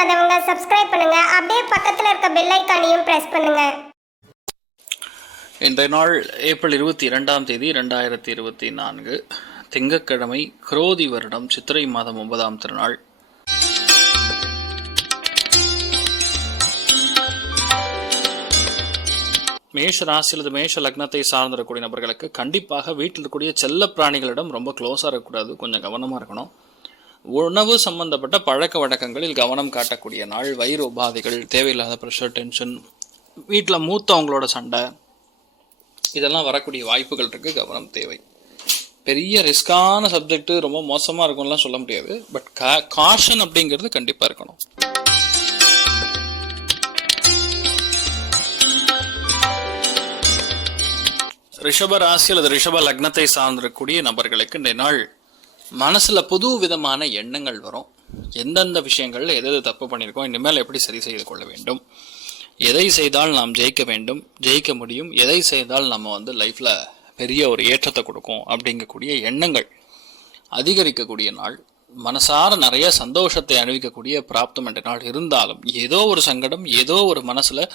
பண்ணாதவங்க சப்ஸ்கிரைப் பண்ணுங்க. அப்படியே பக்கத்தில் இருக்க பெல் ஐக்கானையும் பிரஸ் பண்ணுங்க. இந்த நாள் ஏப்ரல் இருபத்தி இரண்டாம் தேதி ரெண்டாயிரத்தி இருபத்தி நான்கு. திங்கட்கிழமை குரோதி வருடம் சித்திரை மாதம் ஒன்பதாம் திருநாள். மேஷ ராசி அல்லது மேஷ லக்னத்தை சார்ந்திருக்கக்கூடிய நபர்களுக்கு கண்டிப்பாக வீட்டில் இருக்கக்கூடிய செல்ல பிராணிகளிடம் ரொம்ப க்ளோஸாக இருக்கக்கூடாது. கொஞ்சம் கவனமாக இருக்கணும். உணவு சம்பந்தப்பட்ட பழக்க வழக்கங்களில் கவனம் காட்டக்கூடிய நாள் வயிறு உபாதைகள் தேவையில்லாத ப்ரெஷர் டென்ஷன் வீட்டில் மூத்தவங்களோட சண்டை இதெல்லாம் வரக்கூடிய வாய்ப்புகள் இருக்குது கவனம் தேவை. பெரிய ரிஸ்கான சப்ஜெக்ட்டு ரொம்ப மோசமாக இருக்கும்லாம் சொல்ல முடியாது பட் கா காஷன் அப்படிங்கிறது கண்டிப்பாக இருக்கணும். ரிஷப ராசி அல்லது ரிஷப லக்னத்தை சார்ந்திருக்கக்கூடிய நபர்களுக்கு இந்த நாள் மனசில் புது விதமான எண்ணங்கள் வரும். எந்தெந்த விஷயங்களில் எது எது தப்பு பண்ணியிருக்கோம் இனிமேல் எப்படி சரி செய்து கொள்ள வேண்டும்? எதை செய்தால் நாம் ஜெயிக்க வேண்டும்? ஜெயிக்க முடியும். எதை செய்தால் நம்ம வந்து லைஃப்பில் பெரிய ஒரு ஏற்றத்தை கொடுக்கும் அப்படிங்கக்கூடிய எண்ணங்கள். அதிகரிக்கக்கூடிய நாள் மனசார நிறைய சந்தோஷத்தை அணிவிக்கக்கூடிய பிராப்தம் என்ற நாள் இருந்தாலும் ஏதோ ஒரு சங்கடம் ஏதோ ஒரு மனசில்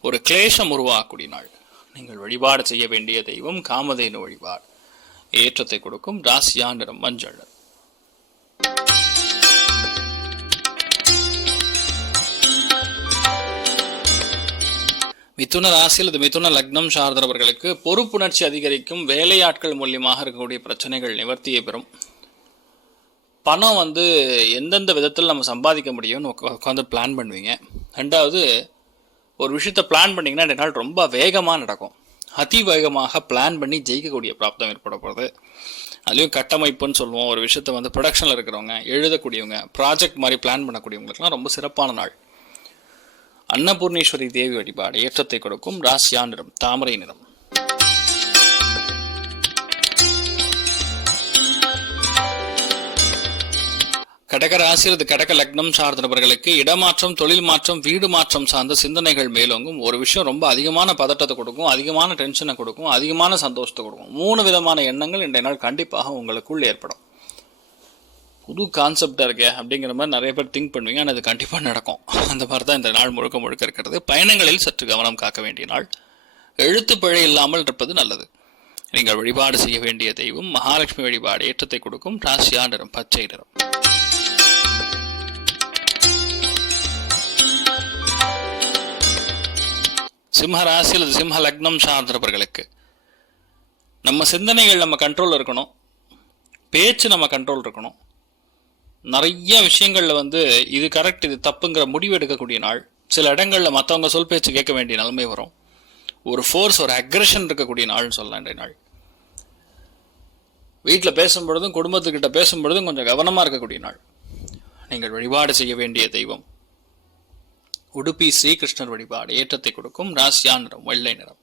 ஒரு கிளேஷம் உருவாகக்கூடிய நாள். நீங்கள் வழிபாடு செய்ய வேண்டிய தெய்வம் காமதேனு வழிபாடு. ஏற்றத்தை கொடுக்கும் ராசியா நிறம் மஞ்சள். மிதுன ராசி அல்லது மிதுன லக்னம் சார்ந்தவர்களுக்கு பொறுப்புணர்ச்சி அதிகரிக்கும் வேலையாட்கள் மூலியமாக இருக்கக்கூடிய பிரச்சனைகள் நிவர்த்தியை பெறும். பணம் வந்து எந்தெந்த விதத்தில் நம்ம சம்பாதிக்க முடியும்னு உட்காந்து பிளான் பண்ணுவீங்க. ரெண்டாவது ஒரு விஷயத்த பிளான் பண்ணிங்கன்னா ரெண்டு நாள் ரொம்ப வேகமாக நடக்கும். அதி வேகமாக பிளான் பண்ணி ஜெயிக்கக்கூடிய பிராப்தம் ஏற்பட போகிறது அதுலேயும் கட்டமைப்புன்னு சொல்லுவோம். ஒரு விஷயத்தை வந்து ப்ரொடக்ஷனில் இருக்கிறவங்க எழுதக்கூடியவங்க ப்ராஜெக்ட் மாதிரி பிளான் பண்ணக்கூடியவங்களுக்குலாம் ரொம்ப சிறப்பான நாள். அன்னபூர்ணேஸ்வரி தேவி வழிபாடு ஏற்றத்தை கொடுக்கும். ராசியா நிறம் தாமரை நிறம். கடக ராசி அல்லது கடக லக்னம் சார்ந்த நபர்களுக்கு இடமாற்றம் தொழில் மாற்றம் வீடு மாற்றம் சார்ந்த சிந்தனைகள் மேலோங்கும். ஒரு விஷயம் ரொம்ப அதிகமான பதட்டத்தை கொடுக்கும் அதிகமான டென்ஷனை கொடுக்கும் அதிகமான சந்தோஷத்தை கொடுக்கும். மூணு விதமான எண்ணங்கள் இன்றைய நாள் கண்டிப்பாக உங்களுக்குள் ஏற்படும். புது கான்செப்டாக இருக்கே அப்படிங்கிற மாதிரி நிறைய பேர் திங்க் பண்ணுவீங்க. ஆனால் அது கண்டிப்பாக நடக்கும். அந்த மாதிரி தான் இந்த நாள் முழுக்க முழுக்க இருக்கிறது. பயணங்களில் சற்று கவனம் காக்க வேண்டிய நாள். எழுத்து பிழை இல்லாமல் இருப்பது நல்லது. நீங்கள் வழிபாடு செய்ய வேண்டிய தெய்வம் மகாலட்சுமி வழிபாடு ஏற்றத்தை கொடுக்கும். ராசியா நிறம் பச்சை நிறம். சிம்ம ராசி அல்லது சிம்ம லக்னம் சார்ந்தவர்களுக்கு நம்ம சிந்தனைகள் நம்ம கண்ட்ரோல் இருக்கணும். பேச்சு நம்ம கண்ட்ரோல் இருக்கணும். நிறைய விஷயங்களில் வந்து இது கரெக்ட் இது தப்புங்கிற முடிவு எடுக்கக்கூடிய நாள். சில இடங்களில் மற்றவங்க சொல் பேச்சு கேட்க வேண்டிய நிலைமை வரும். ஒரு ஃபோர்ஸ் ஒரு அக்ரஷன் இருக்கக்கூடிய நாள்னு சொல்லலாம் இன்றைய நாள். வீட்டில் பேசும்பொழுதும் குடும்பத்துக்கிட்ட பேசும்பொழுதும் கொஞ்சம் கவனமாக இருக்கக்கூடிய நாள். நீங்கள் வழிபாடு செய்ய வேண்டிய தெய்வம். உடுப்பி ஸ்ரீகிருஷ்ணர் வழிபாடு ஏற்றத்தை கொடுக்கும் ராசியா நிறம் வெள்ளை நிறம்.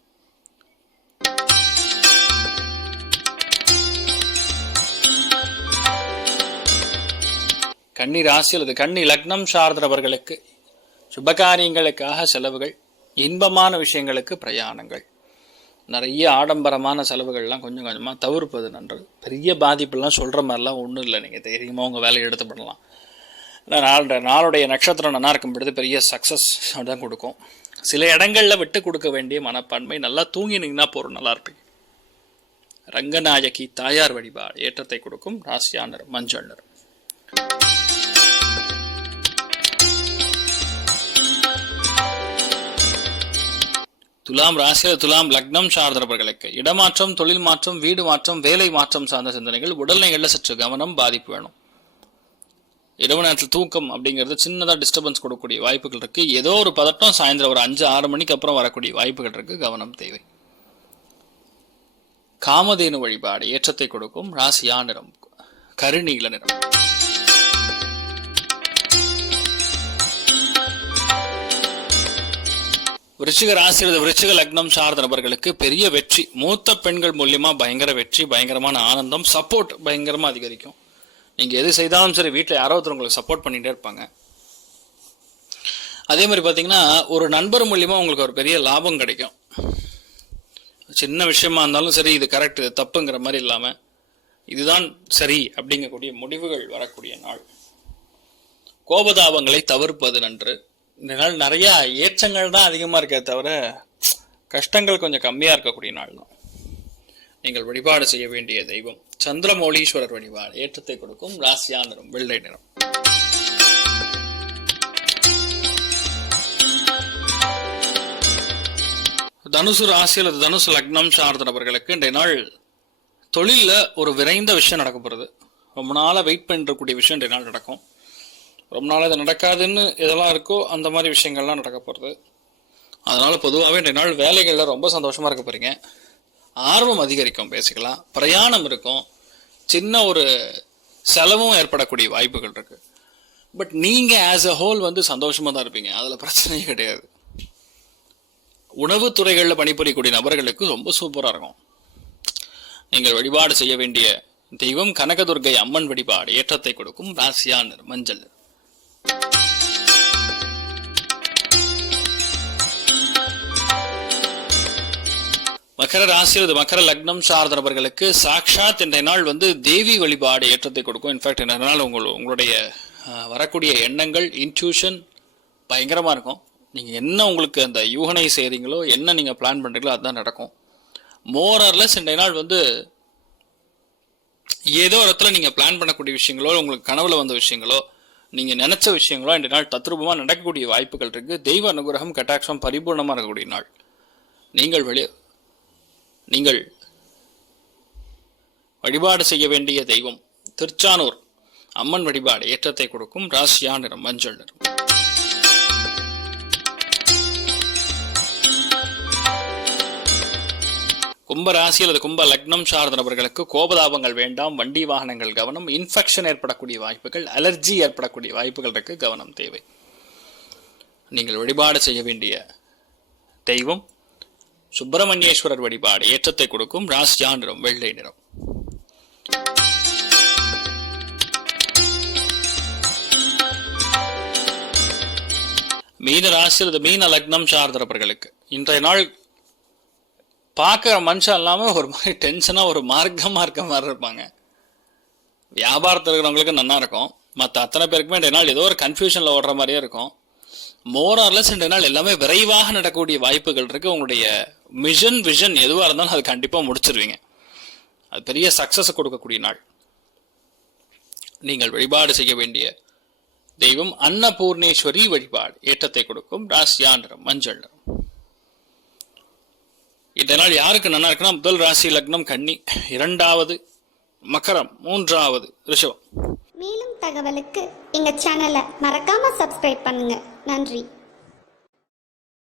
கன்னி ராசி அல்லது கன்னி லக்னம் சார்ந்தவர்களுக்கு சுபகாரியங்களுக்காக செலவுகள் இன்பமான விஷயங்களுக்கு பிரயாணங்கள். நிறைய ஆடம்பரமான செலவுகள்லாம் கொஞ்சம் கொஞ்சமாக தவிர்ப்பது நன்று. பெரிய பாதிப்புலாம் சொல்கிற மாதிரிலாம் ஒன்றும் இல்லை. நீங்கள் தைரியமாக உங்கள் வேலையை எடுத்து பண்ணலாம். இல்லை நாளோட நாளுடைய நட்சத்திரம் நல்லா இருக்கும் பொழுது பெரிய சக்ஸஸ் தான் கொடுக்கும். சில இடங்களில் விட்டு கொடுக்க வேண்டிய மனப்பான்மை நல்லா தூங்கினீங்கன்னா போகிறோம் நல்லா இருப்பீங்க. ரங்கநாயகி தாயார் வழிபாடு ஏற்றத்தை கொடுக்கும் ராசியானர் மஞ்சள் நிறம் துலாம் ராசியில் துலாம் லக்னம் சார்ந்தவர்களுக்கு இடமாற்றம் தொழில் மாற்றம் வீடு மாற்றம் வேலை மாற்றம் சார்ந்த சிந்தனைகள் உடல்நிலைகளில் சற்று கவனம் பாதிப்பு வேணும். இரவு நேரத்தில் தூக்கம் அப்படிங்கிறது சின்னதாக டிஸ்டர்பன்ஸ் கொடுக்கக்கூடிய வாய்ப்புகள் இருக்கு. ஏதோ ஒரு பதட்டம் சாயந்தரம் ஒரு அஞ்சு ஆறு மணிக்கு அப்புறம் வரக்கூடிய வாய்ப்புகள் இருக்குது கவனம் தேவை. காமதேனு வழிபாடு ஏற்றத்தை கொடுக்கும். ராசியா நிறம். கருநீல நிறம். விருச்சிக ராசி அல்லது விருச்சிக லக்னம் சார்ந்த நபர்களுக்கு பெரிய வெற்றி. மூத்த பெண்கள் மூலியமா பயங்கர வெற்றி பயங்கரமான ஆனந்தம் சப்போர்ட் பயங்கரமா அதிகரிக்கும். நீங்கள் எது செய்தாலும் சரி வீட்டில் யாரோ ஒருத்தர் உங்களுக்கு சப்போர்ட் பண்ணிகிட்டே இருப்பாங்க. அதே மாதிரி பார்த்தீங்கன்னா ஒரு நண்பர் மூலியமாக உங்களுக்கு ஒரு பெரிய லாபம் கிடைக்கும். சின்ன விஷயமா இருந்தாலும் சரி இது கரெக்ட் இது தப்புங்கிற மாதிரி இல்லாமல் இதுதான் சரி அப்படிங்கக்கூடிய முடிவுகள் வரக்கூடிய நாள். கோபதாபங்களை தவிர்ப்பது நன்று. இந்த நாள் நிறையா ஏற்றங்கள் தான் அதிகமாக இருக்கே தவிர கஷ்டங்கள் கொஞ்சம் கம்மியாக இருக்கக்கூடிய நாள் தான் நீங்கள் வழிபாடு செய்ய வேண்டிய தெய்வம். சந்திரமௌலீஸ்வரர் வழிபாடு ஏற்றத்தை கொடுக்கும் ராசியா நிறம் வெள்ளை நிறம். தனுசு ராசி அல்லது தனுசு லக்னம் சார்ந்த நபர்களுக்கு இன்றைய நாள் தொழிலில் ஒரு விரைந்த விஷயம் நடக்க போகிறது ரொம்ப நாளாக வெயிட் பண்ணிருக்கக்கூடிய விஷயம் இன்றைய நாள் நடக்கும். ரொம்ப நாளாக இது நடக்காதுன்னு எதெல்லாம் இருக்கோ அந்த மாதிரி விஷயங்கள்லாம் நடக்க போகிறது அதனால் பொதுவாகவே இன்றைய நாள் வேலைகளில் ரொம்ப சந்தோஷமாக இருக்க போகிறீங்க ஆர்வம் அதிகரிக்கும் பேசிக்கலாம். பிரயாணம் இருக்கும். சின்ன ஒரு செலவும் ஏற்படக்கூடிய வாய்ப்புகள் இருக்குது பட் நீங்கள் ஆஸ் அ ஹோல் வந்து சந்தோஷமாக தான் இருப்பீங்க. அதில் பிரச்சனையே கிடையாது. உணவு துறைகளில் பணிபுரியக்கூடிய நபர்களுக்கு ரொம்ப சூப்பராக இருக்கும். நீங்கள் வழிபாடு செய்ய வேண்டிய தெய்வம் கனகதுர்கை அம்மன் வழிபாடு ஏற்றத்தை கொடுக்கும் ராசியா மஞ்சள் மகர ராசி அல்லது மகர லக்னம் சார்ந்த நபர்களுக்கு சாக்ஷாத் இன்றைய நாள் வந்து தேவி வழிபாடு ஏற்றத்தை கொடுக்கும். இன்ஃபேக்ட் இன்றைய நாள் உங்கள் உங்களுடைய வரக்கூடிய எண்ணங்கள் இன்ட்யூஷன் பயங்கரமாக இருக்கும். நீங்கள் என்ன உங்களுக்கு அந்த யூகனை செய்கிறீங்களோ என்ன நீங்கள் பிளான் பண்ணுறீங்களோ அதுதான் நடக்கும். மோரர்லெஸ் இன்றைய நாள் வந்து ஏதோ ஒரு இடத்துல நீங்கள் பிளான் பண்ணக்கூடிய விஷயங்களோ உங்களுக்கு கனவில் வந்த விஷயங்களோ நீங்கள் நினச்ச விஷயங்களோ இன்றைய நாள் தத்ரூபமாக நடக்கக்கூடிய வாய்ப்புகள் இருக்குது தெய்வ அனுகிரகம் கட்டாட்சம் பரிபூர்ணமாக இருக்கக்கூடிய நாள். நீங்கள் வெளியே நீங்கள் வழிபாடு செய்ய வேண்டிய தெய்வம் திருச்சானூர். அம்மன் வழிபாடு ஏற்றத்தை கொடுக்கும் ராசியா நிறம் மஞ்சள் நிறம். கும்ப ராசி அல்லது கும்ப லக்னம் சார்ந்த நபர்களுக்கு கோபதாபங்கள் வேண்டாம் வண்டி வாகனங்கள் கவனம் இன்ஃபெக்ஷன் ஏற்படக்கூடிய வாய்ப்புகள் அலர்ஜி ஏற்படக்கூடிய வாய்ப்புகள் இருக்கு கவனம் தேவை. நீங்கள் வழிபாடு செய்ய வேண்டிய தெய்வம் சுப்பிரமணியேஸ்வரர் வழிபாடு ஏற்றத்தை கொடுக்கும் ராசியா நிறம் வெள்ளை நிறம். மீன ராசி அல்லது மீன லக்னம் சார்ந்தவர்களுக்கு இன்றைய நாள் பார்க்குற மனுஷன் இல்லாமல் ஒரு மாதிரி டென்ஷனாக ஒரு மார்க்கம் மார்க்க மாதிரி இருப்பாங்க. வியாபாரத்தில் இருக்கிறவங்களுக்கு நல்லா இருக்கும். மற்ற அத்தனை பேருக்குமே இன்றைய நாள் ஏதோ ஒரு கன்ஃபியூஷனில் ஓடுற மாதிரியே இருக்கும். மோரார்லெஸ் ரெண்டு நாள் எல்லாமே விரைவாக நடக்கக்கூடிய வாய்ப்புகள் இருக்குது உங்களுடைய மிஷன் விஷன் எதுவாக இருந்தாலும் அது கண்டிப்பாக முடிச்சிருவீங்க. அது பெரிய சக்ஸஸ் கொடுக்கக்கூடிய நாள். நீங்கள் வழிபாடு செய்ய வேண்டிய தெய்வம் அன்னபூர்ணேஸ்வரி வழிபாடு. ஏற்றத்தை கொடுக்கும் ராசியா நிறம் மஞ்சள் நிறம். இந்த நாள் யாருக்கு நல்லா இருக்குன்னா முதல் ராசி லக்னம் கன்னி இரண்டாவது மகரம் மூன்றாவது ரிஷபம். மேலும் தகவலுக்கு எங்க சேனலை மறக்காம சப்ஸ்கிரைப் பண்ணுங்க. நன்றி.